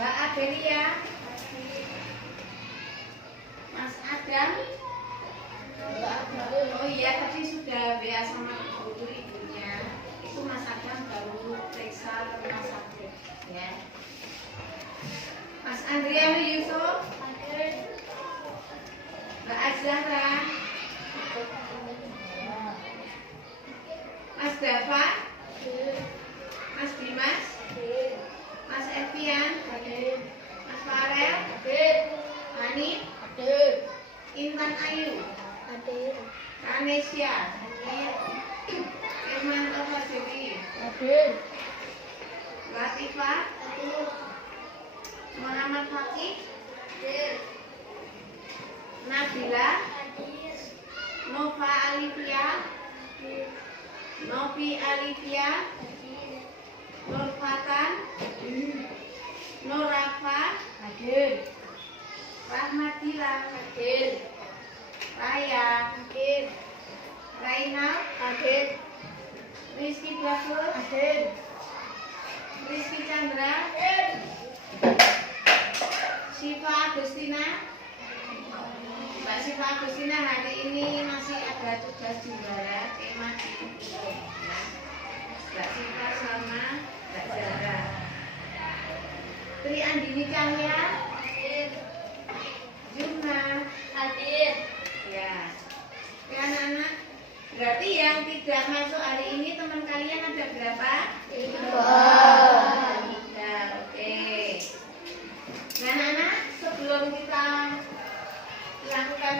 Mbak Adelia, Mas Adam. Oh iya, tadi sudah WA sama ibunya. Itu Mas Adam baru periksa rumah sakit, ya. Mas Andrea Yusuf, Mbak Azhara, Mas Dava, Mas Dimas, Mas Evian, Mas Farel, Ani, Intan Ayu, Kanesia, Irman Alfajiri, Latifah, Muhammad Fakih, Nabila, Nova Alivia, Novi Alivia, Nur Fatan, Nur Rafa, Rahmatila, Raya, Rainal, Rizky Dafur, Rizky Chandra, Syifa Agustina. Mbak Syifa Agustina hari ini masih ada tugas juara tema di Mbak Syifa sama Mbak Zara. Tri Andini Cahya, Jumna, ya. Oke anak-anak, berarti yang tidak masuk hari ini teman kalian ada berapa? 3. Oke. Nah anak-anak, sebelum kita lakukan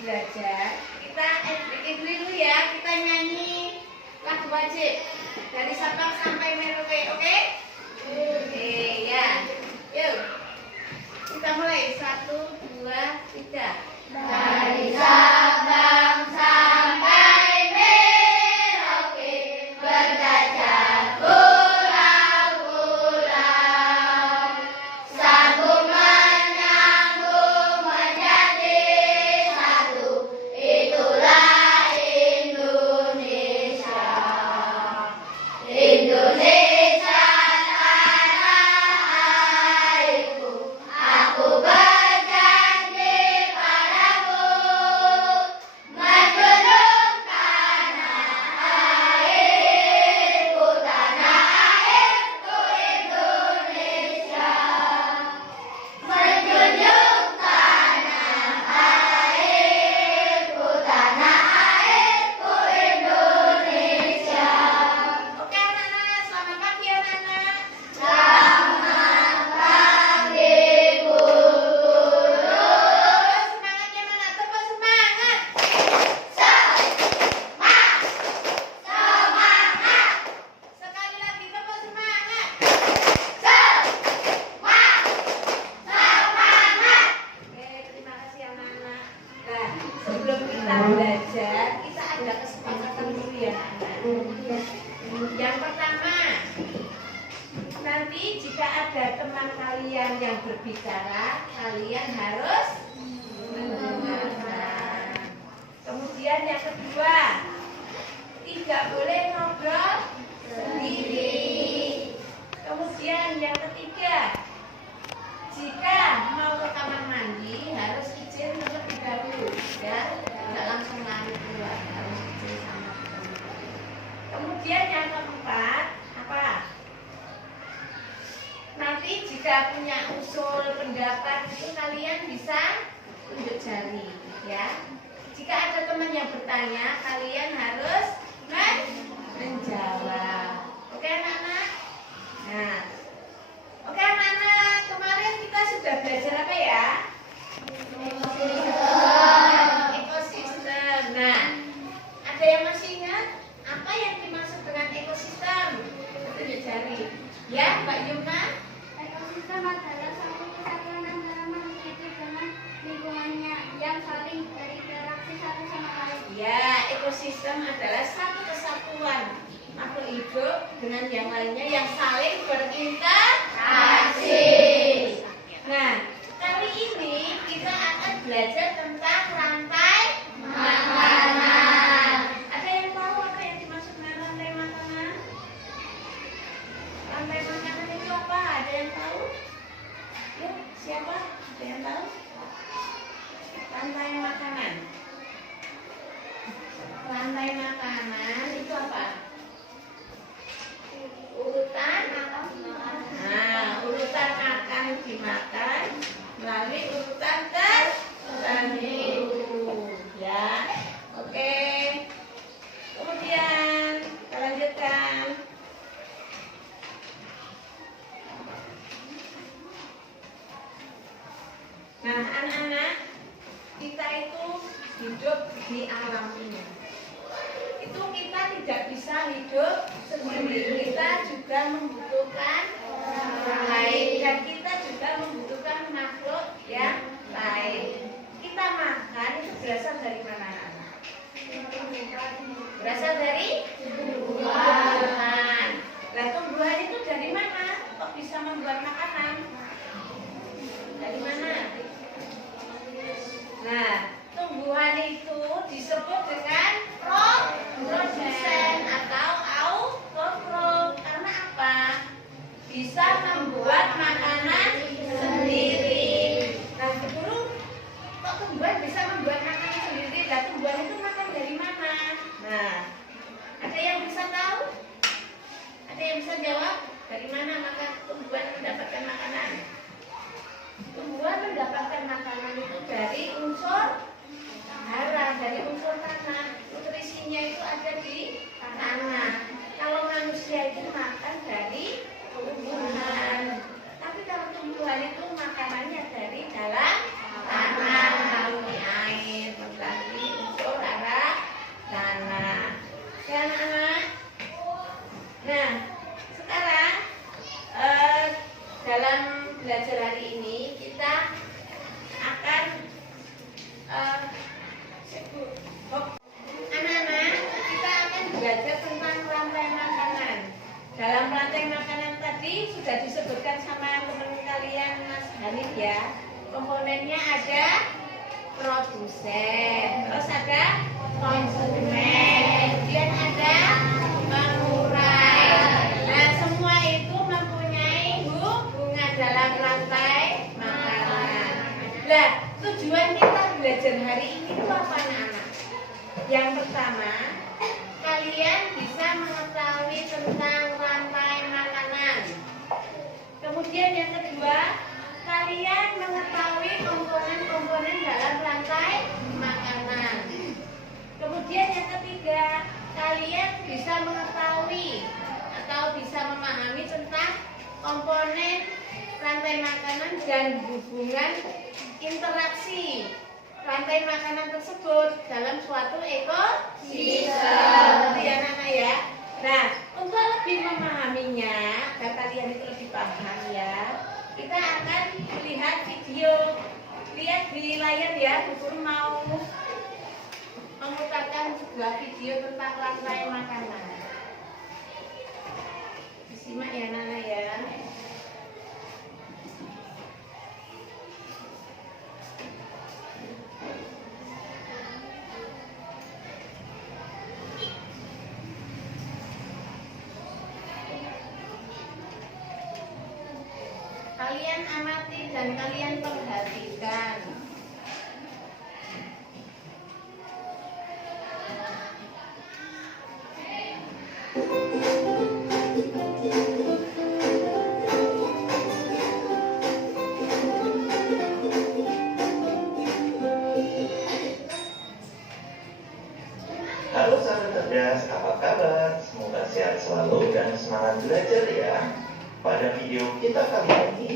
belajar, kita bikin dulu ya, kita nyanyi lagu wajib dari Sabang sampai Merauke, oke? Oke ya, yuk kita mulai 1, 2, 3. Dari Sabang sampai Merauke berjajah pulau-pulau, sambung menyambung kita belajar, kita ada kesepakatan dulu ya anak. Yang pertama, nanti jika ada teman kalian yang berbicara, kalian harus mendengarkan. Kemudian yang kedua, tidak boleh ngobrol sendiri. Kemudian yang ketiga, jika mau ke kamar mandi harus izin terlebih dahulu, ya, tidak langsung lari keluar, harus izin sama teman. Kemudian yang keempat, apa? Nanti jika punya usul pendapat itu kalian bisa tunjuk jari, ya. Jika ada teman yang bertanya, kalian harus menjawab. Oke anak-anak? Nah, oke anak-anak, kemarin kita sudah belajar apa ya? Ekosistem. Nah, ada yang masih ingat apa yang dimaksud dengan ekosistem? Tunjuk jari. Ya, Mbak Yumna? Ekosistem adalah suatu kesatuan antara manusia itu dengan lingkungannya yang saling berinteraksi satu sama lain. Ya, ekosistem adalah satu kesatuan makhluk hidup dengan yang lainnya yang saling berinteraksi. Nah, kali ini kita akan belajar tentang rantai makanan. Ada yang tahu apa yang dimaksud dengan rantai makanan? Rantai makanan itu apa? Ada yang tahu? Ya, siapa? Ada yang tahu? Rantai makanan. Rantai makanan itu apa? Urutan. Nah, urutan makan dimakan melalui urutan tertentu. Ya, oke. Kemudian kita lanjutkan. Nah, anak-anak, kita itu hidup di alam ini. Itu kita tidak bisa hidup sendiri. Kita juga membutuhkan orang lain dan kita juga membutuhkan makhluk yang lain. Kita makan itu berasal dari mana, anak? Berasal dari tumbuhan. Nah, tumbuhan itu dari mana? Kok bisa membuat makanan? Dari mana? Nah, tumbuhan itu disebut dengan produsen atau autotrom. Karena apa? Bisa membuat makanan sendiri. Nah, dulu kok tumbuhan bisa membuat makanan sendiri? Nah, tumbuhan itu makan dari mana? Nah, ada yang bisa tahu? Ada yang bisa jawab? Dari mana makan tumbuhan mendapatkan makanan? Tumbuhan mendapatkan makanan itu dari unsur hara, dari unsur tanah. Nutrisinya itu ada di tanah. Kalau manusia itu makan dari tumbuhan, tapi kalau tumbuhan itu makanannya dari dalam tanah melalui air, melalui unsur hara tanah. Ya anak-anak. Nah, sekarang dalam belajar hari ini kita akan anak-anak, kita akan belajar tentang rantai makanan. Dalam rantai makanan tadi sudah disebutkan sama teman kalian Mas Hanif ya. Komponennya ada produsen, terus ada konsumen, kemudian ada pengurai. Nah, semua itu mempunyai hubungan dalam rantai makanan. Nah, tujuan kita belajar hari ini itu apa anak-anak? Yang pertama, kalian bisa mengetahui tentang rantai makanan. Kemudian yang kedua, kalian mengetahui komponen-komponen dalam rantai makanan. Kemudian yang ketiga, kalian bisa mengetahui atau bisa memahami tentang komponen rantai makanan dan hubungan interaksi rantai makanan tersebut dalam suatu ekosistem. Ya anak-anak ya. Nah, untuk lebih memahaminya dan kalian itu lebih paham ya, kita akan melihat video. Lihat di layar ya, Bu Guru mau memutarkan sebuah video tentang rantai makanan. Disimak ya Nana ya. Kalian amati dan kalian perhatikan. Halo sahabat cerdas, apa kabar? Semoga sehat selalu dan semangat belajar ya. Pada video kita kali ini,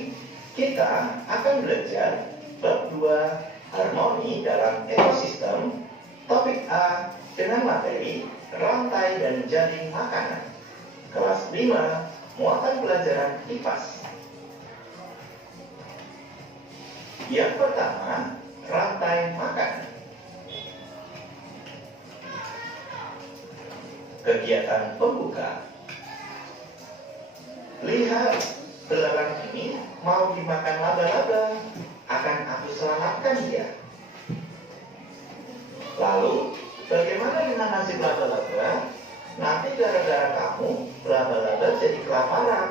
kita akan belajar bab 2 harmoni dalam ekosistem, topik A dengan materi rantai dan jaring makanan. Kelas 5, muatan pelajaran IPAS. Yang pertama, rantai makanan. Kegiatan pembuka. Lihat, belalang ini mau dimakan laba-laba. Akan aku selamatkan dia. Lalu, bagaimana dengan nasib laba-laba? Nanti gara-gara kamu, laba-laba jadi kelaparan.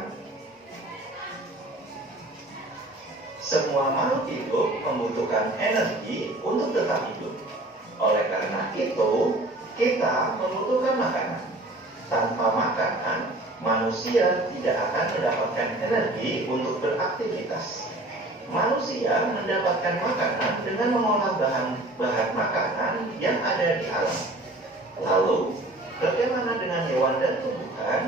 Semua makhluk hidup membutuhkan energi untuk tetap hidup. Oleh karena itu, kita membutuhkan makanan. Tanpa makanan, manusia tidak akan mendapatkan energi untuk beraktivitas. Manusia mendapatkan makanan dengan mengolah bahan makanan yang ada di alam. Lalu, bagaimana dengan hewan dan tumbuhan?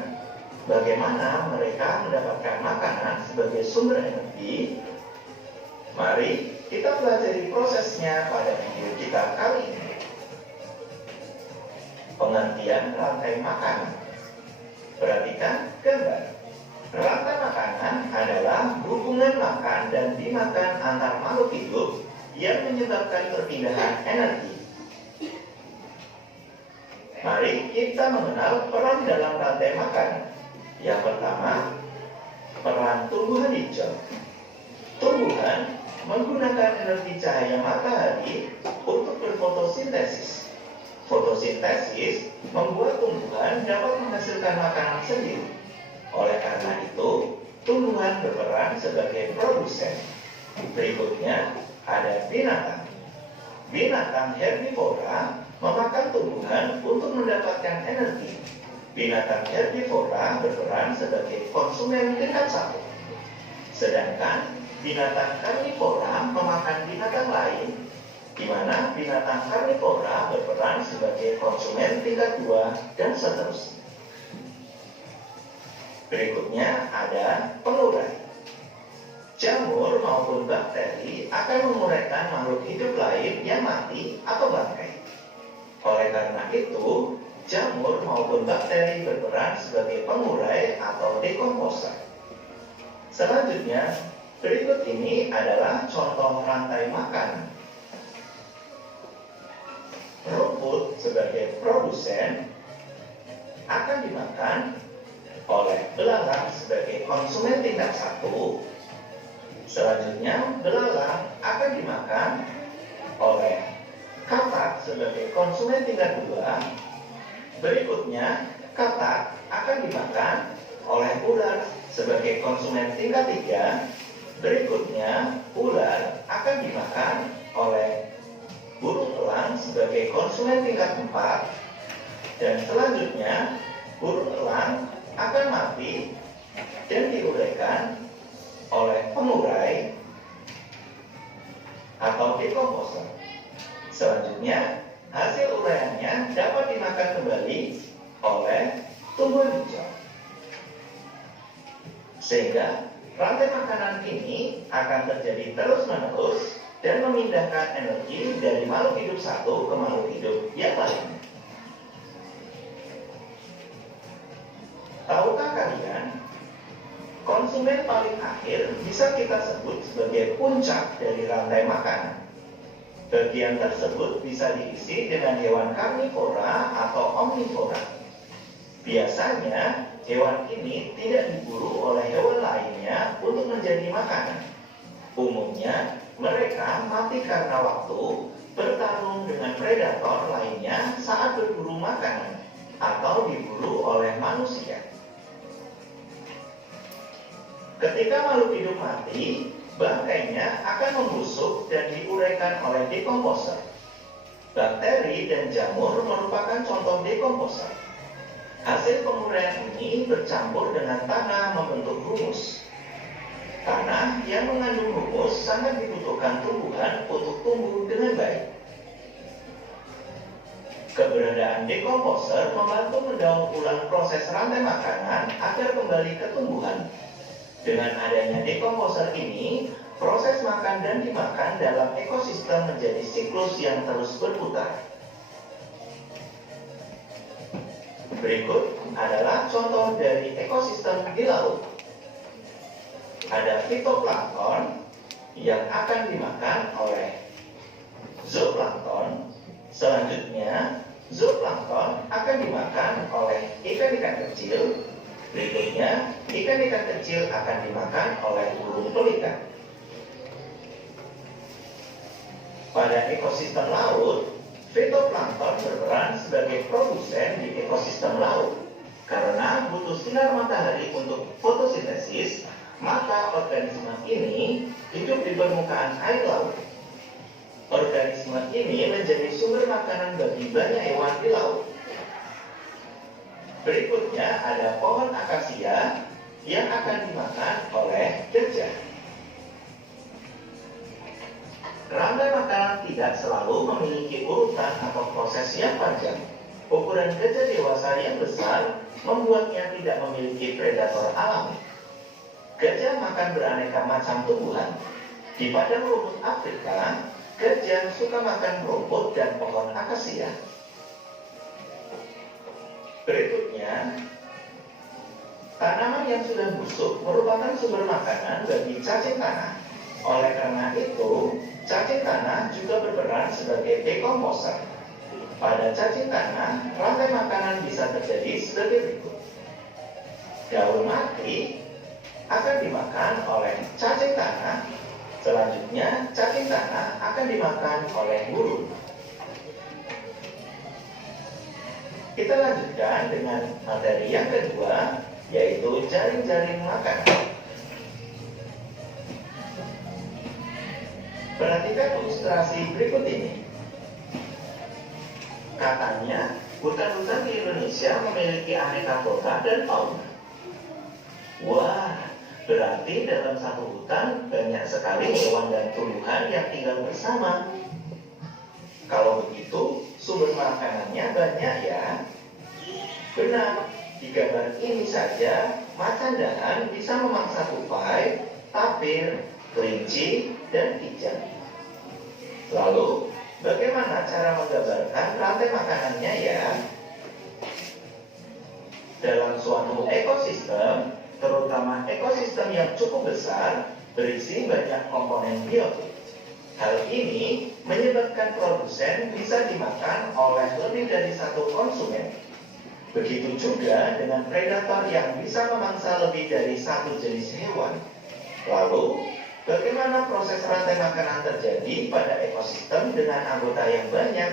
Bagaimana mereka mendapatkan makanan sebagai sumber energi? Mari kita pelajari prosesnya pada video kita kali ini. Pengertian rantai makanan. Perhatikan gambar. Rantai makanan adalah hubungan makan dan dimakan antar makhluk hidup yang menyebabkan perpindahan energi. Mari kita mengenal peran dalam rantai makanan. Yang pertama, peran tumbuhan hijau. Tumbuhan menggunakan energi cahaya matahari untuk berfotosintesis. Fotosintesis membuat tumbuhan dapat menghasilkan makanan sendiri. Oleh karena itu, tumbuhan berperan sebagai produsen. Berikutnya, ada binatang. Binatang herbivora memakan tumbuhan untuk mendapatkan energi. Binatang herbivora berperan sebagai konsumen tingkat 1. Sedangkan binatang karnivora memakan binatang lain, di mana binatang karnivora berperan sebagai konsumen tingkat 2 dan seterusnya. Berikutnya ada pengurai. Jamur maupun bakteri akan menguraikan makhluk hidup lain yang mati atau bangkai. Oleh karena itu, jamur maupun bakteri berperan sebagai pengurai atau dekomposer. Selanjutnya, berikut ini adalah contoh rantai makanan. Rumput sebagai produsen akan dimakan oleh belalang sebagai konsumen tingkat 1. Selanjutnya, belalang akan dimakan oleh katak sebagai konsumen tingkat 2. Berikutnya, katak akan dimakan oleh ular sebagai konsumen tingkat 3. Berikutnya, ular akan dimakan oleh burung elang sebagai konsumen tingkat 4. Dan selanjutnya, burung elang akan mati dan diuraikan oleh pengurai atau dekomposer. Selanjutnya, hasil uraiannya dapat dimakan kembali oleh tumbuhan hijau. Sehingga rantai makanan ini akan terjadi terus-menerus dan memindahkan energi dari makhluk hidup satu ke makhluk hidup yang lainnya. Tahukah kalian, konsumen paling akhir bisa kita sebut sebagai puncak dari rantai makanan. Bagian tersebut bisa diisi dengan hewan karnivora atau omnivora. Biasanya, hewan ini tidak diburu oleh hewan lainnya untuk menjadi makanan. Umumnya, mereka mati karena waktu, bertarung dengan predator lainnya saat berburu makanan, atau diburu oleh manusia. Ketika makhluk hidup mati, bangkainya akan membusuk dan diuraikan oleh dekomposer. Bakteri dan jamur merupakan contoh dekomposer. Hasil penguraian ini bercampur dengan tanah membentuk humus. Tanah yang mengandung humus sangat dibutuhkan tumbuhan untuk tumbuh dengan baik. Keberadaan dekomposer membantu mendaur ulang proses rantai makanan agar kembali ke tumbuhan. Dengan adanya dekomposer ini, proses makan dan dimakan dalam ekosistem menjadi siklus yang terus berputar. Berikut adalah contoh dari ekosistem di laut. Ada fitoplankton yang akan dimakan oleh zooplankton. Selanjutnya, zooplankton akan dimakan oleh ikan-ikan kecil. Berikutnya, ikan-ikan kecil akan dimakan oleh burung pelikan. Pada ekosistem laut, fitoplankton berperan sebagai produsen di ekosistem laut. Karena butuh sinar matahari untuk fotosintesis, maka organisme ini hidup di permukaan air laut. Organisme ini menjadi sumber makanan bagi banyak hewan di laut. Berikutnya ada pohon akasia yang akan dimakan oleh gajah. Rantai makanan tidak selalu memiliki urutan atau proses yang panjang. Ukuran gajah dewasa yang besar membuatnya tidak memiliki predator alami. Gajah makan beraneka macam tumbuhan. Di padang rumput Afrika, gajah suka makan rumput dan pohon akasia. Berikutnya, tanaman yang sudah busuk merupakan sumber makanan bagi cacing tanah. Oleh karena itu, cacing tanah juga berperan sebagai dekomposer. Pada cacing tanah, rantai makanan bisa terjadi sebagai berikut. Daun mati akan dimakan oleh cacing tanah. Selanjutnya, cacing tanah akan dimakan oleh burung. Kita lanjutkan dengan materi yang kedua, yaitu jaring-jaring makanan. Perhatikan ilustrasi berikut ini. Katanya, hutan-hutan di Indonesia memiliki aneka flora dan fauna. Wah, berarti dalam satu hutan banyak sekali hewan dan tumbuhan yang tinggal bersama. Kalau begitu, sumber makanannya banyak ya. Benar, di gambar ini saja macan dahan bisa memangsa tupai, tapir, kelinci, dan kijang. Lalu, bagaimana cara menggambarkan rantai makanannya ya? Dalam suatu ekosistem, terutama ekosistem yang cukup besar, berisi banyak komponen biotik. Hal ini menyebabkan produsen bisa dimakan oleh lebih dari satu konsumen. Begitu juga dengan predator yang bisa memangsa lebih dari satu jenis hewan. Lalu, bagaimana proses rantai makanan terjadi pada ekosistem dengan anggota yang banyak?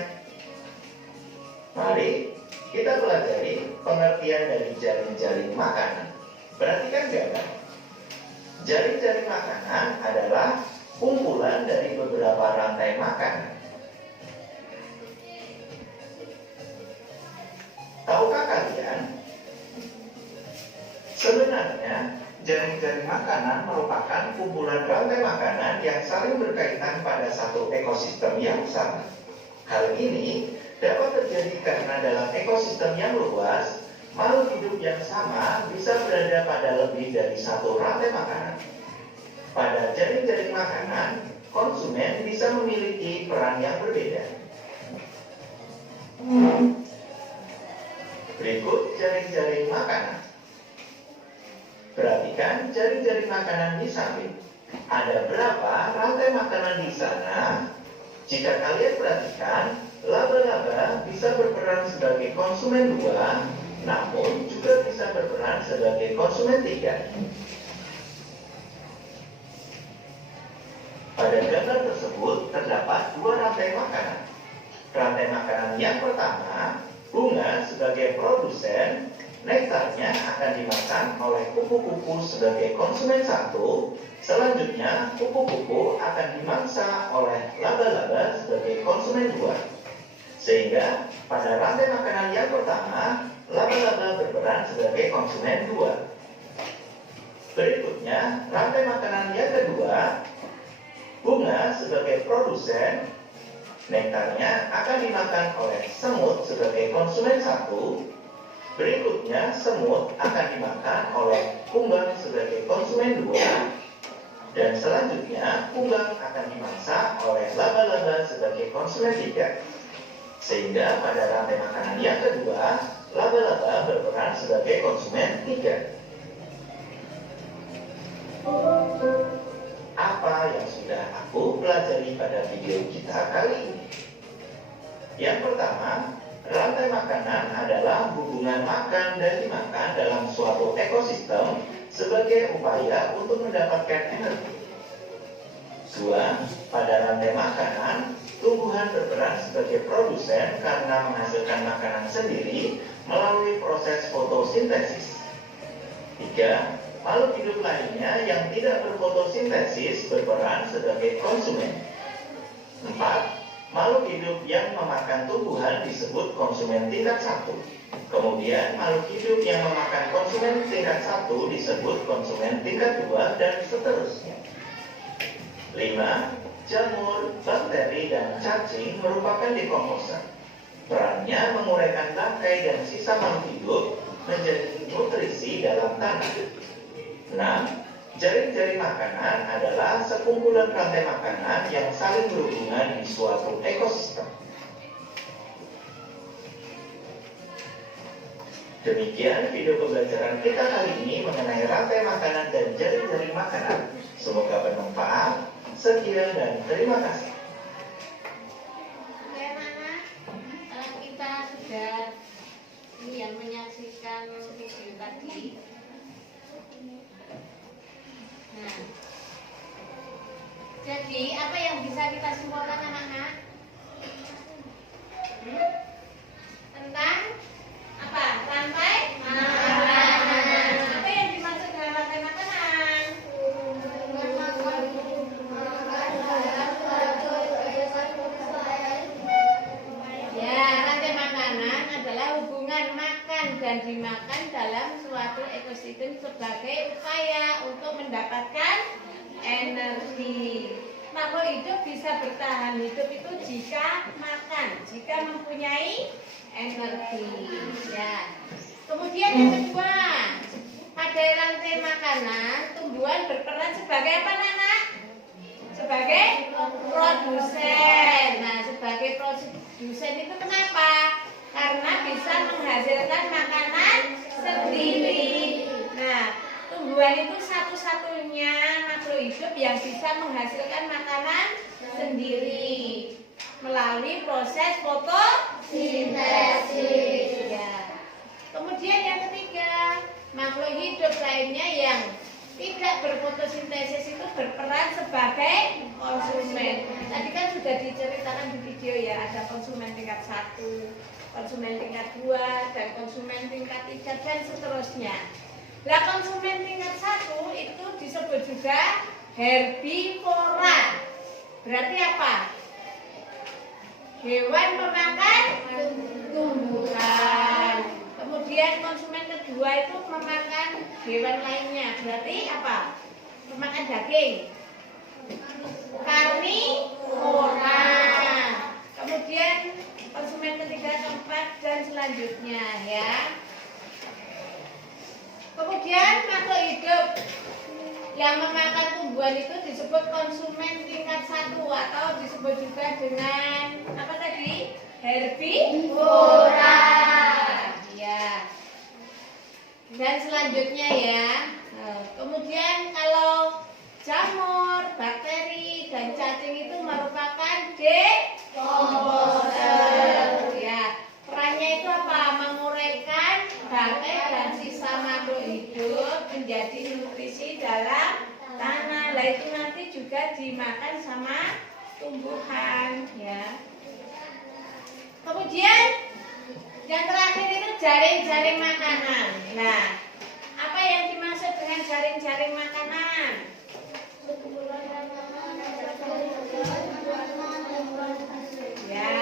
Mari kita pelajari pengertian dari jaring-jaring makanan. Perhatikan gambar. Jaring-jaring makanan adalah kumpulan dari beberapa rantai makanan. Tahukah kalian? Sebenarnya, jaring-jaring makanan merupakan kumpulan rantai makanan yang saling berkaitan pada satu ekosistem yang sama. Hal ini dapat terjadi karena dalam ekosistem yang luas, makhluk hidup yang sama bisa berada pada lebih dari satu rantai makanan. Pada jaring-jaring makanan, konsumen bisa memiliki peran yang berbeda. Berikut jaring-jaring makanan. Perhatikan jaring-jaring makanan di samping. Ada berapa rantai makanan di sana? Jika kalian perhatikan, laba-laba bisa berperan sebagai konsumen 2, namun juga bisa berperan sebagai konsumen 3. Pada gambar tersebut terdapat 2 rantai makanan. Rantai makanan yang pertama, bunga sebagai produsen, nektarnya akan dimakan oleh kupu-kupu sebagai konsumen 1. Selanjutnya, kupu-kupu akan dimangsa oleh laba-laba sebagai konsumen 2. Sehingga pada rantai makanan yang pertama, laba-laba berperan sebagai konsumen 2. Berikutnya, rantai makanan yang kedua, bunga sebagai produsen, nektarnya akan dimakan oleh semut sebagai konsumen 1. Berikutnya, semut akan dimakan oleh kumbang sebagai konsumen 2. Dan selanjutnya, kumbang akan dimangsa oleh laba-laba sebagai konsumen 3. Sehingga pada rantai makanan yang kedua, laba-laba berperan sebagai konsumen 3. Apa yang sudah aku pelajari pada video kita kali ini? Yang pertama, rantai makanan adalah hubungan makan dan dimakan dalam suatu ekosistem sebagai upaya untuk mendapatkan energi. 2. Pada rantai makanan, tumbuhan berperan sebagai produsen karena menghasilkan makanan sendiri melalui proses fotosintesis. 3. Makhluk hidup lainnya yang tidak berfotosintesis berperan sebagai konsumen. 4. Makhluk hidup yang memakan tumbuhan disebut konsumen tingkat 1. Kemudian makhluk hidup yang memakan konsumen tingkat 1 disebut konsumen tingkat 2 dan seterusnya. 5. Jamur, bakteri, dan cacing merupakan dekomposer. Perannya menguraikan bangkai dan sisa makhluk hidup menjadi nutrisi dalam tanah. 6. Jaring-jaring makanan adalah sekumpulan rantai makanan yang saling berhubungan di suatu ekosistem. Demikian video pembelajaran kita kali ini mengenai rantai makanan dan jaring-jaring makanan. Semoga bermanfaat. Sekian dan terima kasih. Oke, anak-anak, kita sudah menyaksikan video tadi. Nah, jadi apa yang bisa kita simpulkan, anak-anak? Tentang apa? Rantai makanan. Apa yang dimaksud dengan rantai makanan? Ya, rantai makanan adalah hubungan makan dan dimakan dalam suatu ekosistem sebagai upaya untuk mendapatkan energi. Makhluk hidup bisa bertahan hidup itu jika makan, jika mempunyai energi. Ya. Kemudian yang kedua, pada rantai makanan, tumbuhan berperan sebagai apa, anak? Sebagai produsen. Nah, sebagai produsen itu kenapa? Karena bisa menghasilkan makanan sendiri. Nah, tumbuhan itu satu-satunya makhluk hidup yang bisa menghasilkan makanan sendiri melalui proses fotosintesis. Ya. Kemudian yang ketiga, makhluk hidup lainnya yang tidak berfotosintesis itu berperan sebagai konsumen. Tadi kan sudah diceritakan di video ya, ada konsumen tingkat 1, konsumen tingkat 2, dan konsumen tingkat 3, dan seterusnya. Nah, konsumen tingkat 1 itu disebut juga herbivora. Berarti apa? Hewan pemakan tumbuhan. Kemudian konsumen kedua itu memakan hewan lainnya. Berarti apa? Memakan daging. Karnivora. Kemudian konsumen ketiga, keempat, dan selanjutnya ya. Kemudian makhluk hidup yang memakan tumbuhan itu disebut konsumen tingkat 1 atau disebut juga dengan apa tadi? Herbivora. Ya. Dan selanjutnya ya. Kemudian kalau jamur, bakteri, dan cacing itu merupakan Kemudian yang terakhir itu jaring-jaring makanan. Nah, apa yang dimaksud dengan jaring-jaring makanan? Ya,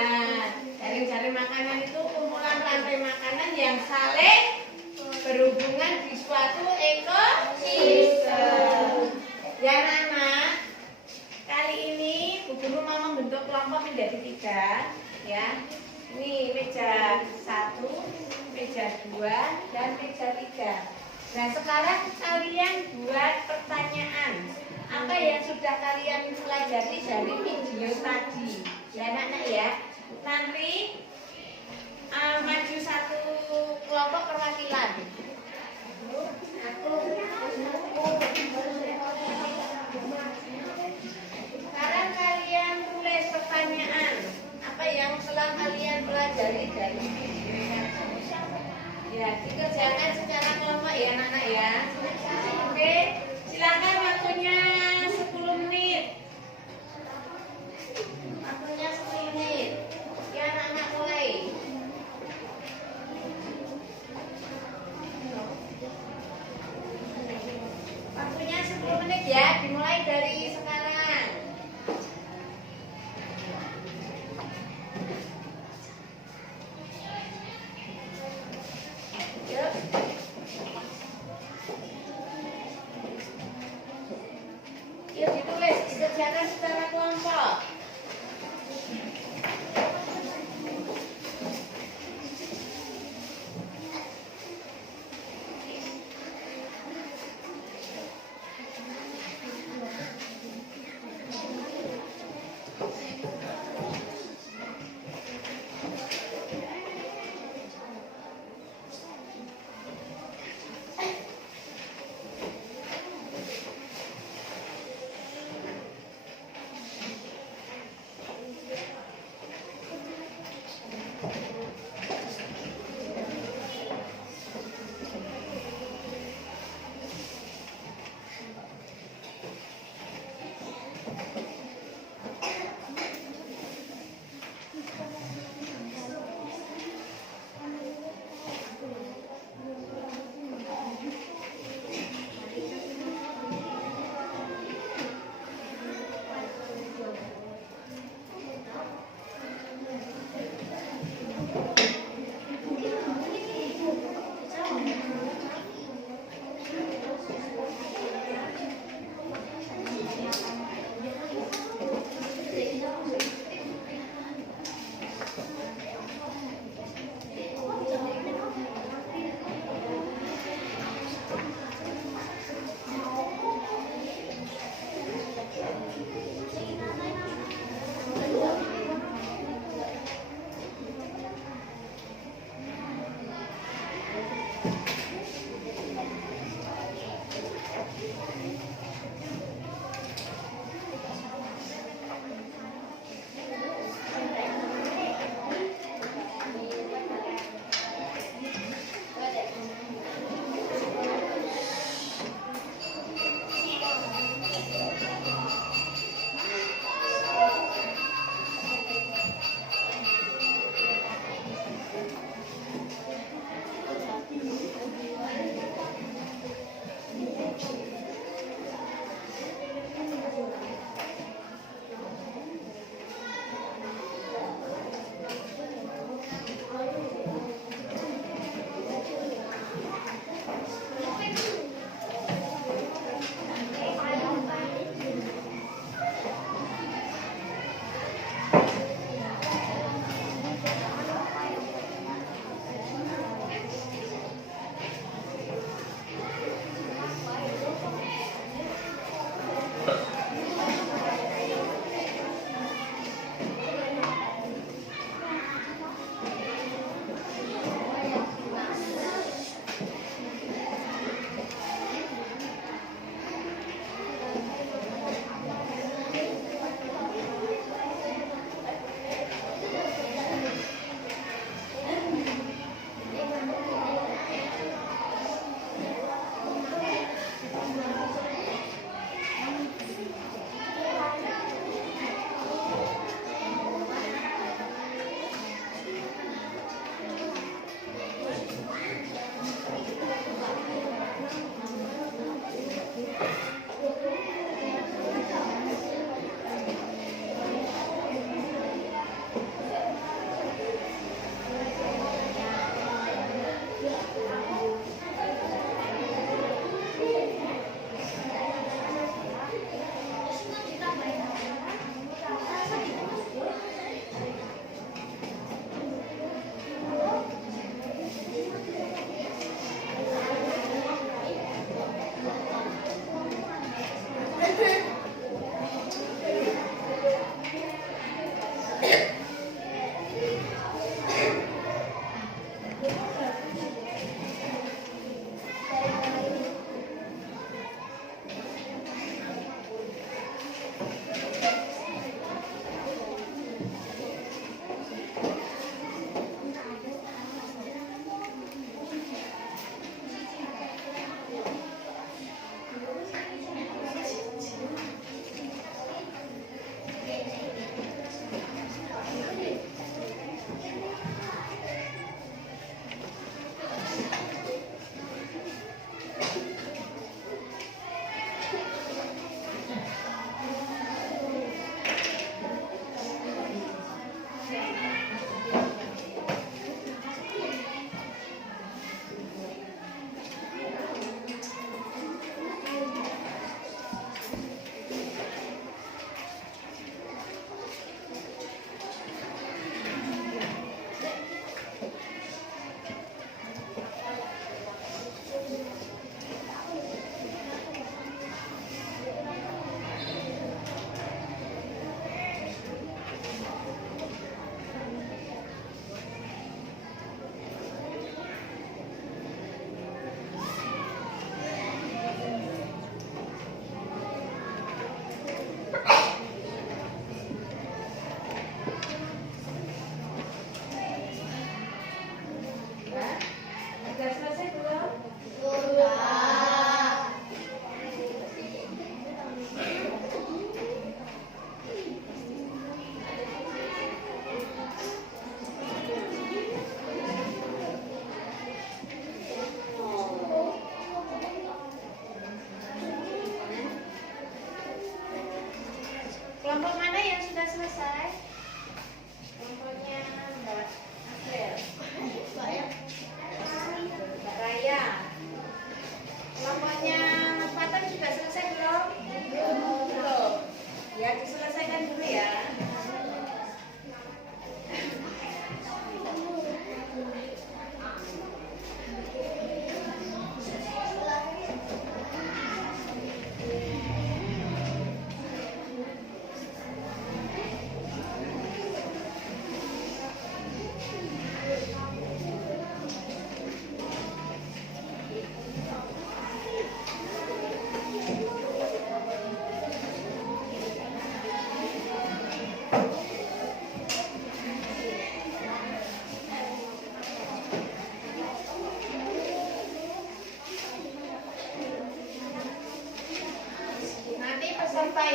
jaring-jaring makanan itu kumpulan rantai makanan yang saling berhubungan di suatu ekosistem. Ya anak-anak, kali ini Bu Guru mau membentuk kelompok menjadi 3, ya. Ini meja 1, meja 2, dan meja 3. Nah, sekarang kalian buat pertanyaan. Apa yang sudah kalian pelajari dari video tadi? Ya anak-anak ya. Nanti maju satu kelompok perwakilan. Sekarang kalian tulis pertanyaan. Apa yang telah kalian pelajari dari video tadi? Ya, dikerjakan secara kelompok ya anak-anak ya. Oke, silakan waktunya 10 menit. Waktunya 10 menit. Ya anak-anak mulai. Waktunya 10 menit ya, dimulai dari sekarang. Yuk. Yuk ditulis, dikerjakan secara kelompok.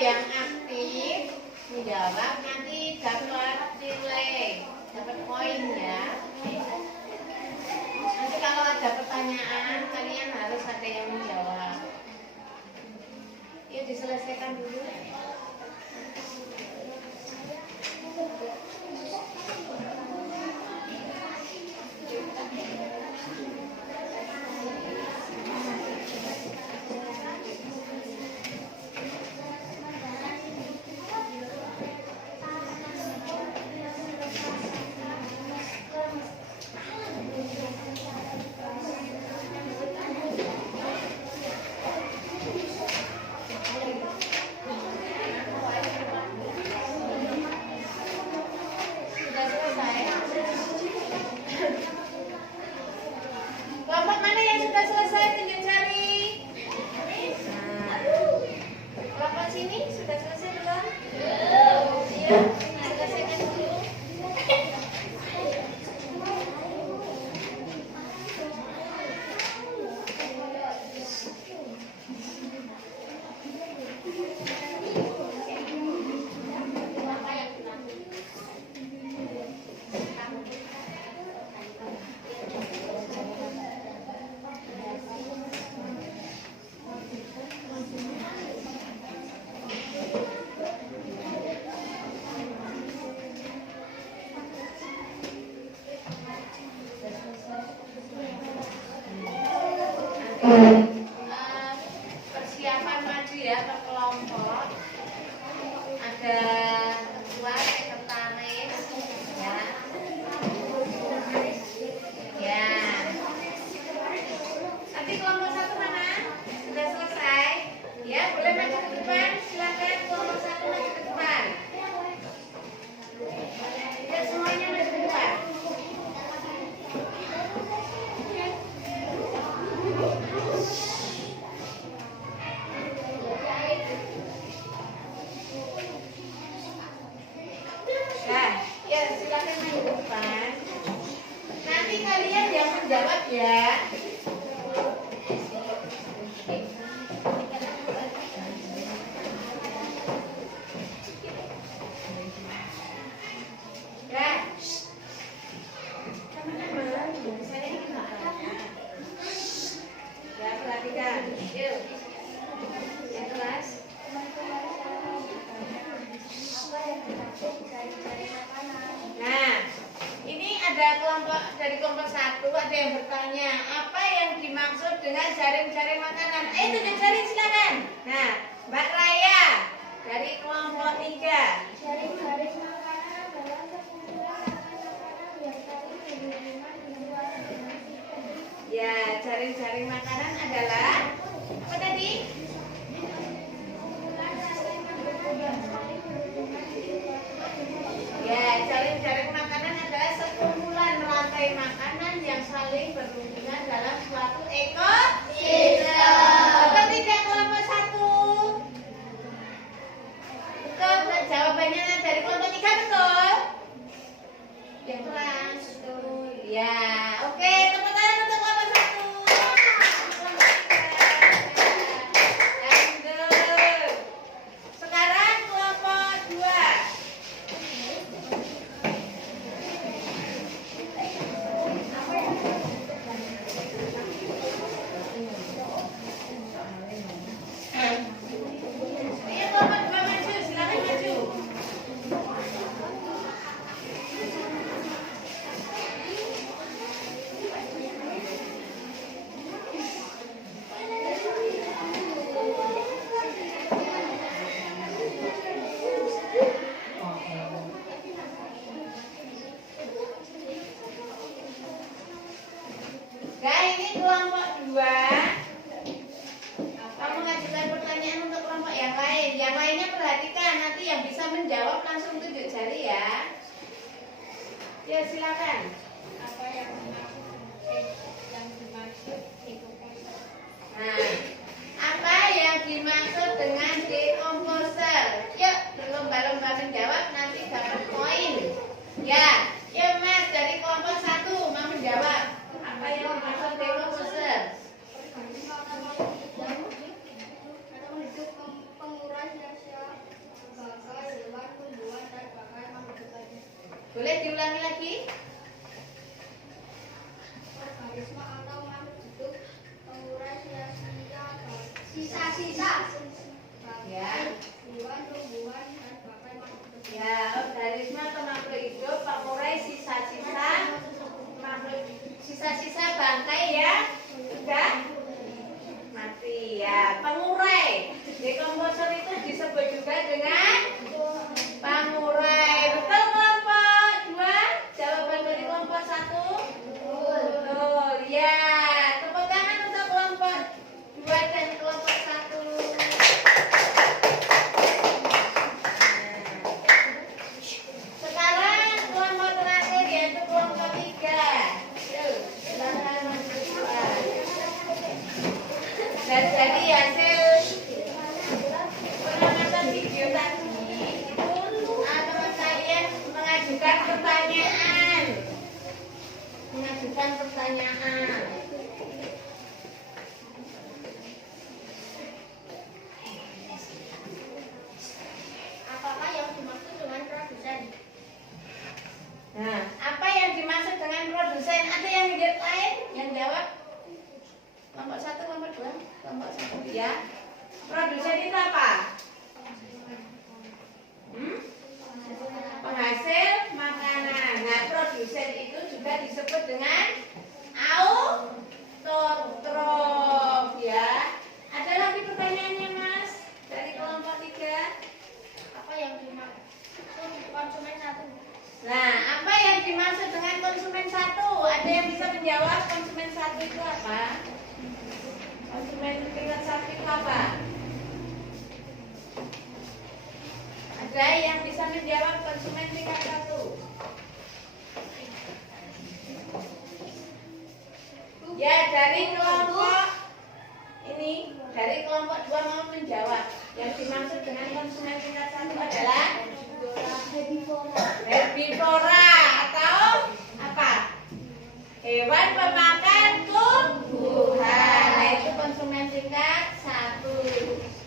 yang aktif menjawab nanti dapat nilai, dapat poin ya. Nanti kalau ada pertanyaan kalian harus ada yang menjawab. Yuk diselesaikan dulu. Sudah selesai. Kelompok mana yang sudah selesai tunjuk jari. Nah, kelompok sini sudah selesai belum? Iya, selesaikan dulu. Persiapan maju ya ke kelompok. Ada ketua, sekretaris, ya. Ya. Nanti kelompok satu mana? Sudah selesai? Ya, boleh maju ke depan. Silakan kelompok satu maju ke depan. Ya, semuanya maju ke depan. Nah, ya silakan maju ke depan. Nanti kalian yang menjawab ya. Nah, teman-teman, saya ingin bertanya. Ya, perhatikan. Yuk. Yang kelas. Nah, ini ada kelompok dari kelompok satu, ada yang bertanya, apa yang dimaksud dengan jaring-jaring makanan? Tunjuk jari silakan. Nah, Mbak Raya dari kelompok 3. Jaring-jaring makanan adalah sekumpulan makanan yang saling berhubungan di luar donasi. Ya, jaring-jaring makanan adalah apa tadi? Kumpulan rantai makanan yang saling berhubungan di luar donasi. Ya, jaring-jaring makanan adalah sekumpulan rantai makanan yang saling berhubungan dalam suatu ekosistem. Betul tidak kelompok 1? Betul, jawabannya dari kelompok 3 betul? Yang kelas betul. Ya, oke, tepuk tangan untuk kelompok 1. Kelompok 3. Lanjut. Sekarang kelompok 2. Ayo kelompok 2 maju, silakan maju. Nah, ini kelompok 2. Kamu mengajukan pertanyaan untuk kelompok yang lain. Yang lainnya perhatikan, nanti yang bisa menjawab langsung tunjuk jari ya. Ya, silakan. Apa yang dimaksud Nah, apa yang dimaksud dengan decomposer? Yuk, berlomba-lomba menjawab, nanti dapat poin. Ya, yuk Mas dari kelompok 1 mau menjawab. Apa yang dimaksud decomposer? penguras gas diulangi lagi. Organisme atau makhluk hidup pengurai sisa-sisa Ya. hewan, tumbuhan, dan bahkan makhluk hidup. Ya, organisme atau makhluk hidup pengurai sisa-sisa makhluk, sisa-sisa bangkai ya sudah mati ya. Pengurai dekomposer itu disebut juga dengan pengurai. Betul kelompok 2? Jawaban dari kelompok 1? Betul. Ya, tepuk tangan untuk kelompok 2 dan kelompok 1. Sekarang kelompok terakhir yaitu kelompok 3. Yuk, silakan menunjukkan. Dan dari hasil pengamatan video tadi itu teman kalian mengajukan pertanyaan. Apakah yang dimaksud dengan produsen? Nah, apa yang dimaksud dengan produsen? Ada yang lain yang jawab? Kelompok 1, kelompok 2, kelompok 1 ya. Produsen itu apa? Penghasil makanan. Nah, produsen itu juga disebut dengan autotrof ya. Ada lagi pertanyaannya Mas dari kelompok 3? Apa yang dimaksud konsumen satu? Nah, apa yang dimaksud dengan konsumen 1? Ada yang bisa menjawab konsumen 1 itu apa? Konsumen tingkat 1 itu apa? Ada yang bisa menjawab konsumen tingkat 1? Ya, dari kelompok ini, dari kelompok 2 mau menjawab. Yang dimaksud dengan konsumen tingkat 1 adalah herbivora atau apa? Hewan pemakan tumbuhan. Nah, itu konsumen tingkat 1.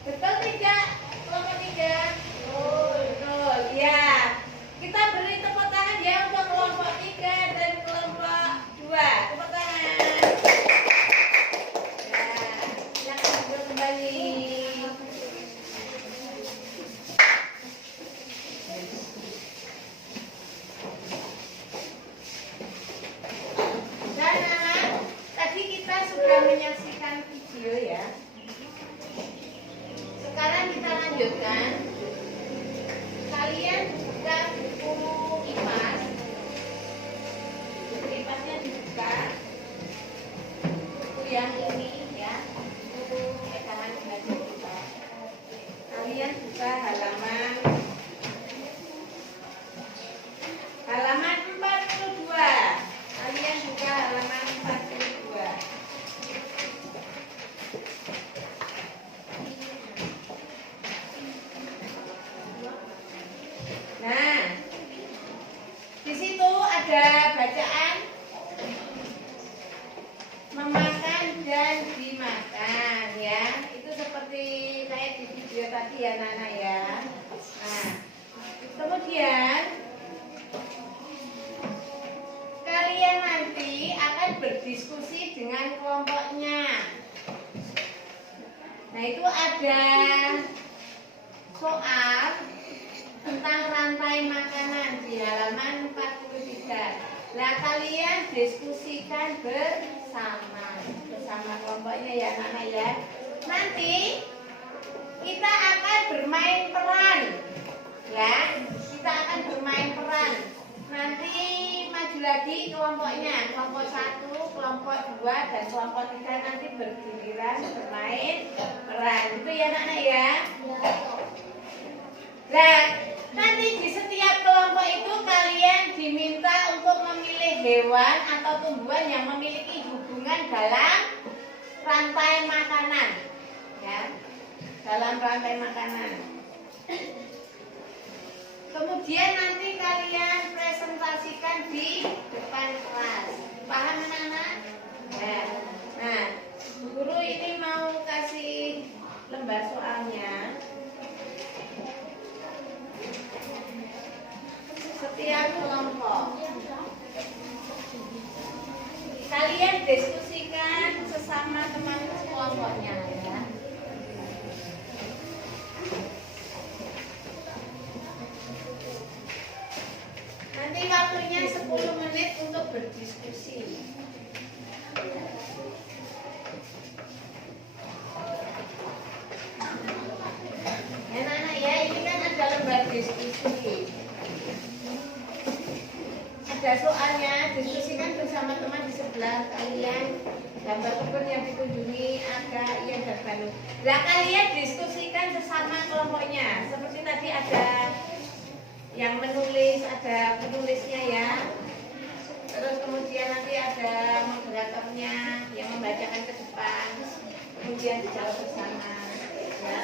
Betul tidak? Kelompok 3? Betul. Ya. Kita beri tepuk tangan ya untuk kelompok 3 dan kelompok 2. Tepuk tangan. Ya, silakan duduk kembali. Dan anak, tadi kita sudah menyaksikan video ya. Sekarang kita lanjutkan. Kalian buka buku IPAS. Buku IPASnya dibuka. Buku yang ini ya. Buku pegangan belajar kita. Kalian buka halaman 42. Kalian buka halaman 42. Nah, di situ ada bacaan memakan dan dimakan ya. Itu seperti kayak di video tadi ya Nana ya. Nah, kemudian kalian nanti akan berdiskusi dengan kelompoknya. Nah, itu ada soal tentang rantai makanan di halaman 43. Nah, kalian diskusikan bersama kelompoknya ya Nana ya. Nanti kita akan bermain peran ya. Kita akan bermain peran. Nanti maju lagi kelompoknya, kelompok 1, kelompok 2 dan kelompok 3 nanti bergiliran bermain peran. Itu ya Nana ya. Nah, nanti di setiap kelompok itu kalian diminta untuk memilih hewan atau tumbuhan yang memiliki hubungan dalam rantai makanan ya, dalam rantai makanan. Kemudian nanti kalian presentasikan di depan kelas. Paham anak-anak? Ya. Nah, guru ini mau kasih lembar soalnya. Setiap kelompok diskusikan sesama teman kelompoknya ya. Nanti waktunya 10 menit untuk berdiskusi. Anak-anak ya, ini kan ada lembar diskusi. Ada soalnya, diskusikan bersama teman di sebelah kalian. Gambar kebun yang dikunjungi agak iya dan baru. Nah, kalian diskusikan sesama kelompoknya. Seperti tadi ada yang menulis, ada penulisnya ya. Terus kemudian nanti ada moderatornya yang membacakan ke depan. Kemudian dijawab bersama. Ya.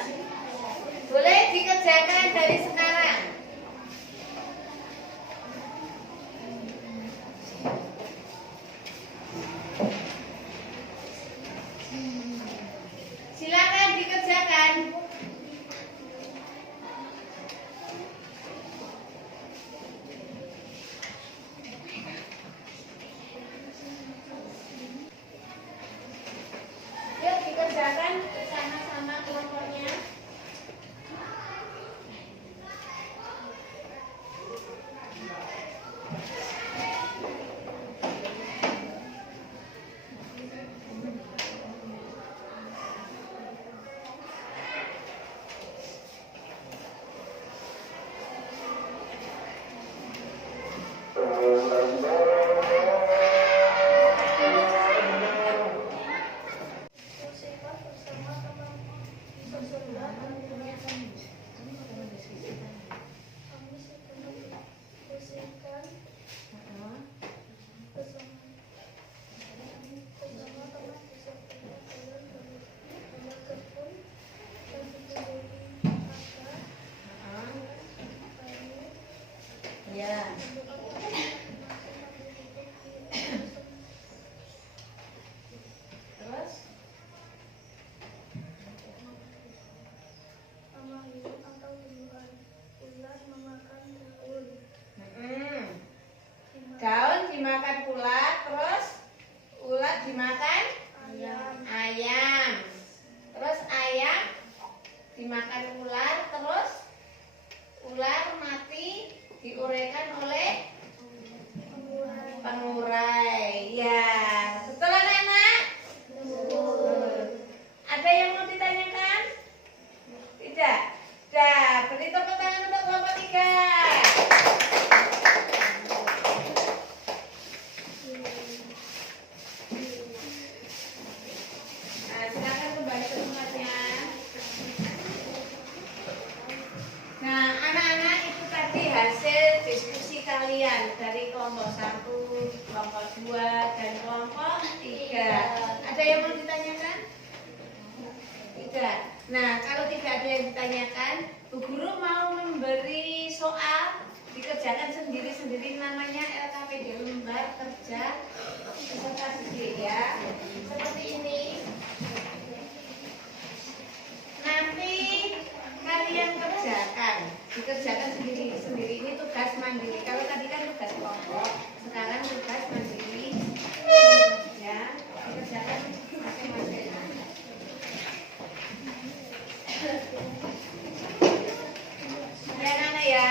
Boleh dikerjakan dari sekarang. Silakan dikerjakan. Yuk dikerjakan sama-sama kelompoknya. Bersifat bersama teman sesudah kami sedang bersihkan bersama teman di sebelah jalan dari rumah kebun dan dikunjungi kami Ya. Terus sama hidup atau tumbuhan ular memakan daun daun dimakan ulat, terus ulat dimakan ayam ayam, terus ayam dimakan ular, terus ular mati diuraikan oleh pengurai. Ya, betul anak-anak? Ada yang mau ditanyakan? Tidak? Dah, beri tepuk tangan untuk kelompok 3. Nah, silakan kembali ke tempatnya. Nah, anak-anak itu tadi hasil diskusi kalian dari kelompok 1, kelompok 2, dan kelompok 3. Ada yang mau ditanyakan? Tidak. Nah, kalau tidak ada yang ditanyakan, Bu Guru mau memberi soal dikerjakan sendiri-sendiri, namanya LKPD, lembar kerja peserta didik ya. Seperti ini. Nanti kalian dikerjakan sendiri-sendiri. Ini tugas mandiri. Kalau tadi kan tugas kelompok, sekarang tugas mandiri. Ya, dikerjakan masing-masing. Ya, Nana ya.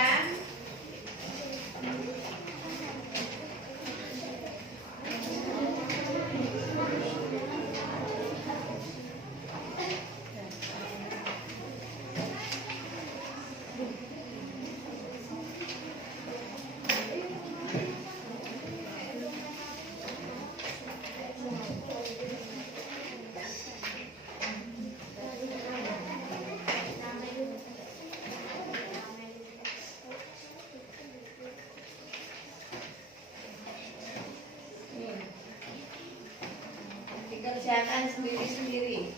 Dikerjakan sendiri-sendiri.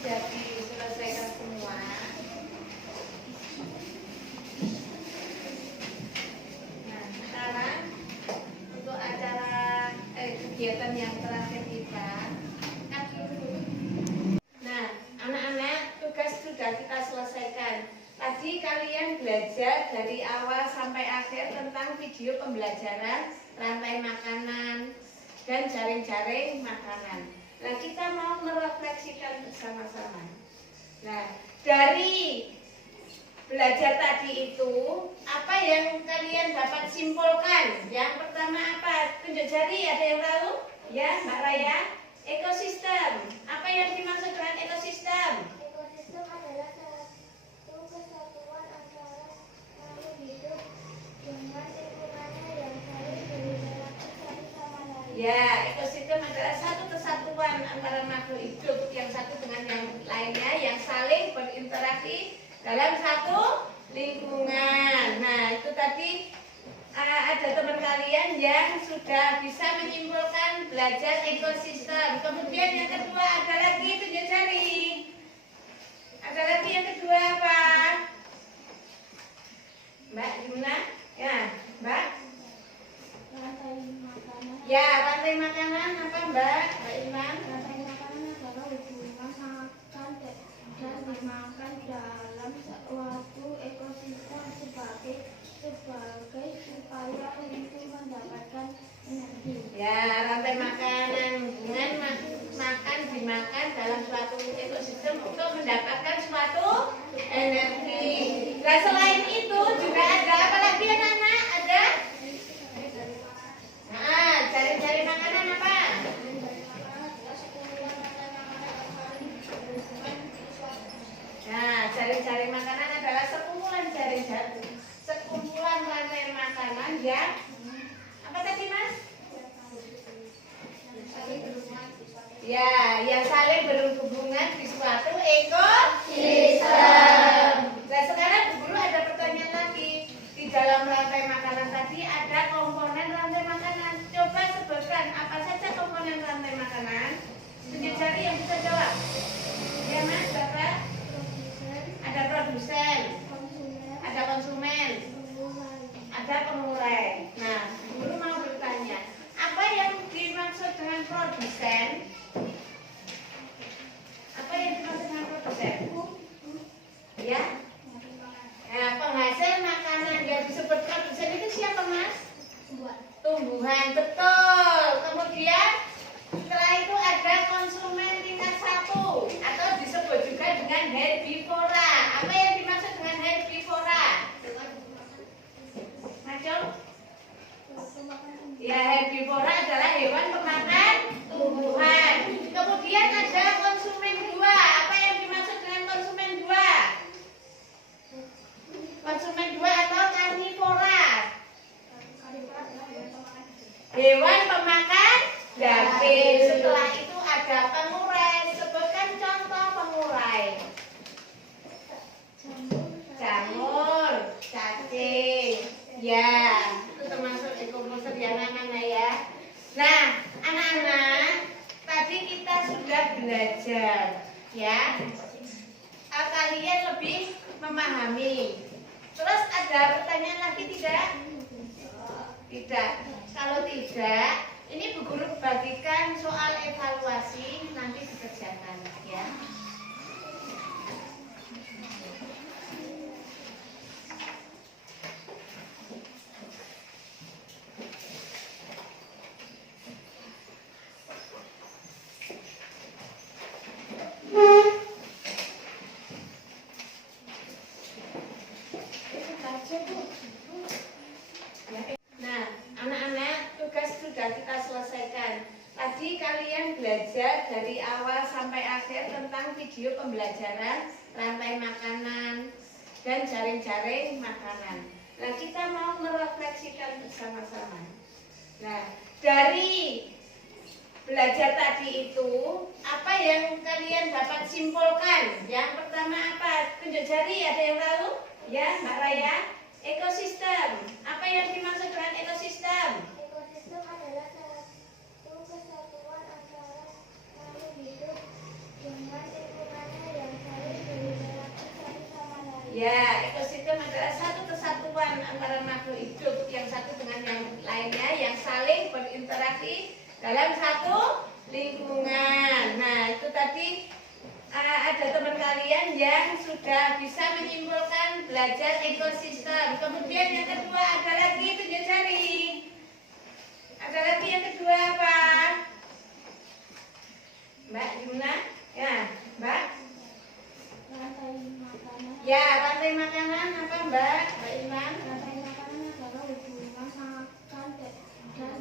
sudah diselesaikan semua. Nah, sekarang untuk acara kegiatan yang terakhir kita. Nah, anak-anak, tugas sudah kita selesaikan. Tadi kalian belajar dari awal sampai akhir tentang video pembelajaran rantai makanan dan jaring-jaring makanan. Nah, kita mau merefleksikan bersama-sama. Nah, dari belajar tadi itu, apa yang kalian dapat simpulkan? Yang pertama apa? Tunjuk jari, ada yang tahu? Ya, Mbak Raya. Ekosistem. Apa yang dimaksud dengan ekosistem? Ekosistem adalah satu kesatuan antara makhluk hidup dengan lingkungannya yang saling berinteraksi satu sama lain. Ya, ekosistem adalah satu kesatuan antara makhluk hidup yang satu dengan yang lainnya yang saling berinteraksi dalam satu lingkungan. Nah, itu tadi ada teman kalian yang sudah bisa menyimpulkan belajar ekosistem. Kemudian yang kedua ada lagi, tunjuk jari. Ada lagi yang kedua apa? Mbak, gimana? Ya, Mbak. Rantai makanan. Ya, rantai makanan apa Mbak? Mbak Iman? Rantai makanan adalah hubungan makan dan dimakan dalam suatu ekosistem sebagai supaya untuk mendapatkan energi. Ya, rantai makanan hubungan makan dimakan dalam suatu ekosistem untuk mendapatkan suatu energi. Nah, selain itu juga ada apa lagi anak-anak? Ada? Nah, cari-cari makanan apa? Nah, cari-cari makanan adalah sekumpulan rantai makanan yang apa tadi Mas? Ya, yang saling berhubungan di suatu ekosistem. Nah, sekarang Bu Guru ada pertanyaan lagi. Di dalam rantai makanan tadi ada komponen rantai makanan. Coba sebutkan apa saja komponen rantai makanan. Tunjuk jari yang bisa jawab. Ya Mas, Bapak? Ada produsen, ada konsumen, ada pengurai. Nah, Guru mau bertanya, apa yang dimaksud dengan produsen? Apa yang dimaksud dengan produsen? Ya? Nah, penghasil makanan yang disebut produsen itu siapa Mas? Tumbuhan, betul. Kemudian setelah itu ada konsumen tingkat 1 atau disebut juga dengan herbivora. Apa yang dimaksud dengan herbivora? Macam? Ya, herbivora adalah hewan pemakan tumbuhan. Kemudian ada konsumen 2. Apa yang dimaksud dengan konsumen 2? Konsumen 2 atau karnivora. Hewan pemakan daging. Setelah itu ada pengurai. Sebutkan contoh pengurai. Jamur, cacing. Ya, itu termasuk ekomoser yang anak-anak ya. Nah, anak-anak, tadi kita sudah belajar, ya. Kalian lebih memahami. Terus ada pertanyaan lagi tidak? Tidak. Kalau tidak, ini Bu Guru bagikan soal evaluasi nanti dikerjakan, ya. Nah, anak-anak, tugas sudah kita selesaikan. Tadi kalian belajar dari awal sampai akhir tentang video pembelajaran rantai makanan dan jaring-jaring makanan. Nah, kita mau merefleksikan bersama-sama. Nah, dari belajar tadi itu, apa yang kalian dapat simpulkan? Yang pertama apa? Tunjuk jari, ada yang tahu? Ya, Mbak Raya. Ekosistem. Apa yang dimaksud dengan ekosistem? Ekosistem adalah satu kesatuan antara makhluk hidup dengan lingkungannya Ya, ekosistem adalah satu kesatuan antara makhluk hidup yang satu dengan yang lainnya yang saling berinteraksi dalam satu lingkungan. Nah, itu tadi ada teman kalian yang sudah bisa menyimpulkan belajar ekosistem. Kemudian yang kedua ada lagi tunjuk jari. Ada lagi yang kedua apa? Mbak gimana? Ya, Mbak. Rantai makanan. Ya, rantai makanan apa Mbak? Mbak Iman? Rantai makanan adalah hubungan makan dan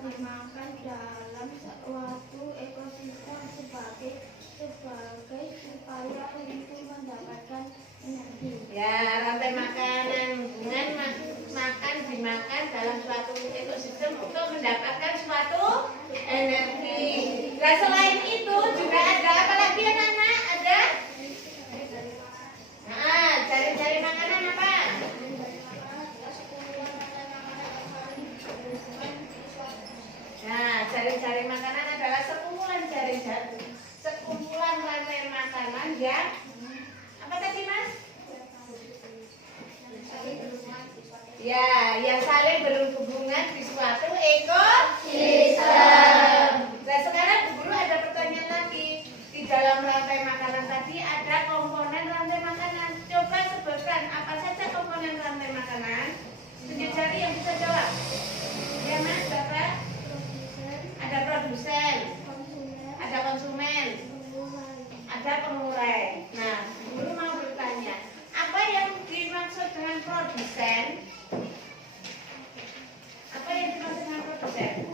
dimakan dalam suatu ekosistem sebagai supaya itu mendapatkan energi. Ya, rantai makanan hubungan makan dimakan dalam suatu ekosistem untuk mendapatkan suatu energi. Nah, selain itu juga ada apa lagi anak-anak? Ada? Nah, cari-cari makanan apa? Nah, cari-cari makanan adalah sekumpulan rantai makanan yang apa tadi Mas? Ya, yang saling berhubungan di suatu ekosistem. Nah, sekarang Bu Guru ada pertanyaan lagi. Di dalam rantai makanan tadi ada komponen rantai makanan. Coba sebutkan apa saja komponen rantai makanan. Tunjuk jari yang bisa jawab. Ya Mas, Bapak? Ada produsen, ada konsumen, ada pengurai. Nah, Guru mau bertanya, apa yang dimaksud dengan produsen? Apa yang dimaksud dengan produsen?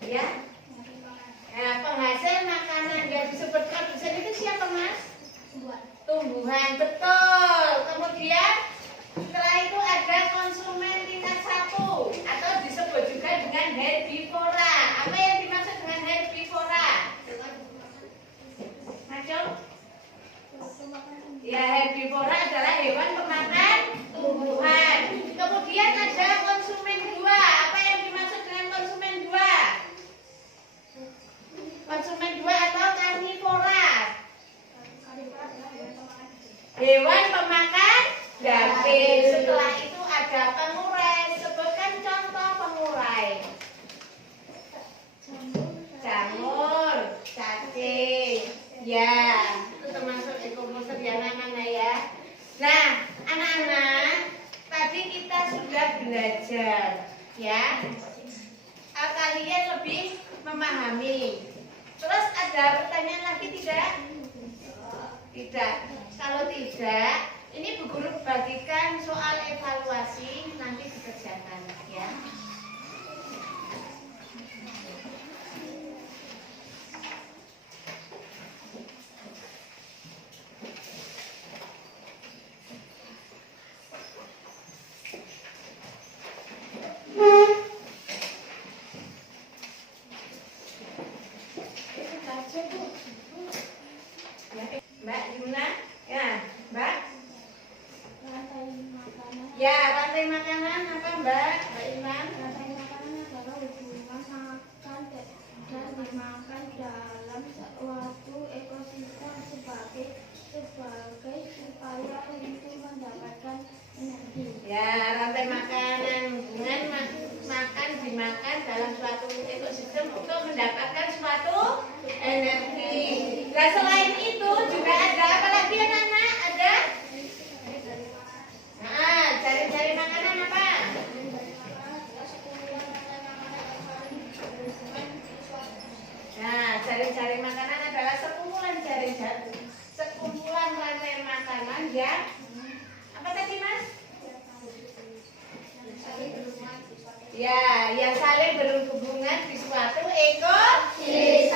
Ya? Nah, penghasil makanan yang disebut produsen itu siapa Mas? Tumbuhan, betul. Kemudian setelah itu ada konsumen tingkat 1 atau disebut juga dengan herbivora. Apa yang dimaksud dengan herbivora? Macam? Ya, herbivora adalah hewan pemakan tumbuhan. Kemudian ada konsumen 2. Apa yang dimaksud dengan konsumen 2? Konsumen 2 atau karnivora. Hewan pemakan daging. Setelah itu ada pengurai. Sebutkan contoh pengurai. Jamur, cacing. Ya, itu termasuk ekomoser ya anak-anak ya. Nah, anak-anak, tadi kita sudah belajar ya. Kalian lebih memahami. Terus ada pertanyaan lagi tidak? Tidak. Kalau tidak, ini Bu Guru bagikan soal evaluasi nanti dikerjakan ya. Mbak gimana? Ya, Mbak? Rantai makanan. Ya, rantai makanan apa Mbak? Mbak Iman? Rantai makanan adalah hubungan makan dan dimakan dalam suatu ekosistem sebagai supaya itu mendapatkan energi. Ya, rantai makanan hubungan makan dimakan dalam suatu ekosistem untuk mendapatkan suatu energi. Nah, selain itu juga ada apa lagi anak-anak? Ada? Nah, cari-cari makanan apa? Nah, cari-cari makanan adalah sekumpulan rantai makanan yang apa tadi Mas? Ya, yang saling berhubungan di suatu ekosistem.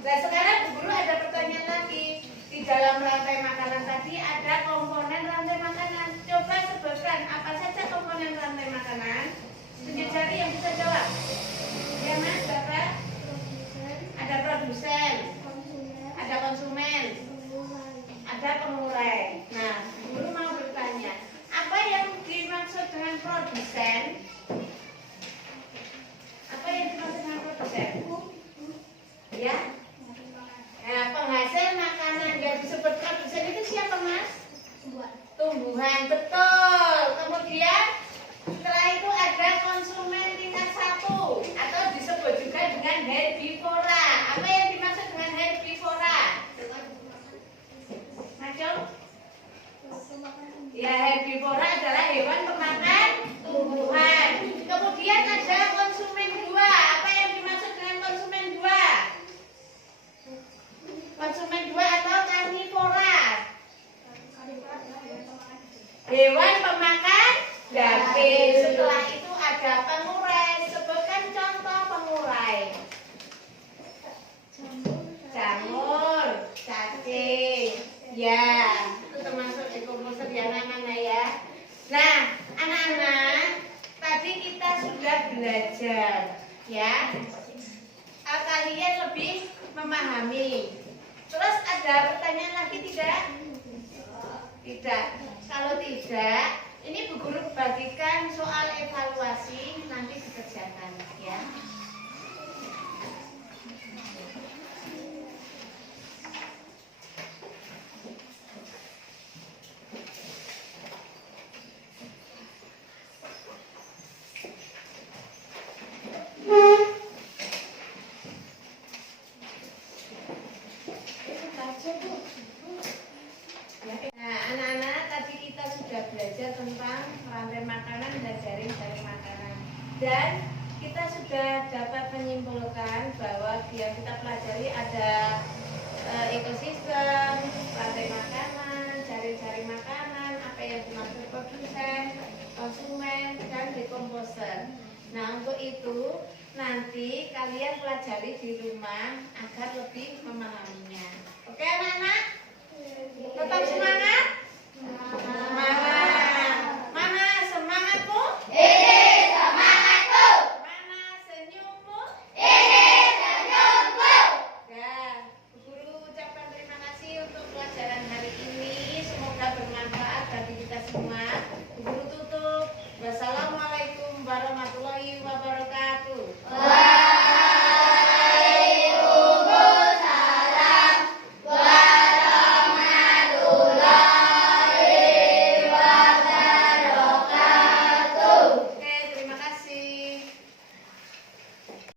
Nah, sekarang Bu Guru ada pertanyaan lagi. Di dalam rantai makanan tadi ada komponen rantai makanan. Coba sebutkan apa saja komponen rantai makanan. Tunjuk jari yang bisa jawab. Ya Mas, Bapak? Ada produsen, ada konsumen, ada pengurai. Nah, Guru mau bertanya, apa yang dimaksud dengan produsen? Apa yang dimaksud dengan produsen? Ya? Nah, penghasil makanan yang disebut produsen itu siapa Mas? memahami. Terus ada pertanyaan lagi tidak? Tidak. Kalau tidak, ini Bu Guru bagikan soal evaluasi nanti dikerjakan ya. Nah, anak-anak tadi kita sudah belajar tentang rantai makanan dan jaring-jaring makanan. Dan kita sudah dapat menyimpulkan bahwa yang kita pelajari ada ekosistem, rantai makanan, jaring-jaring makanan, apa yang dimaksud produsen, konsumen, dan dekomposer. Nah, untuk itu nanti kalian pelajari di rumah agar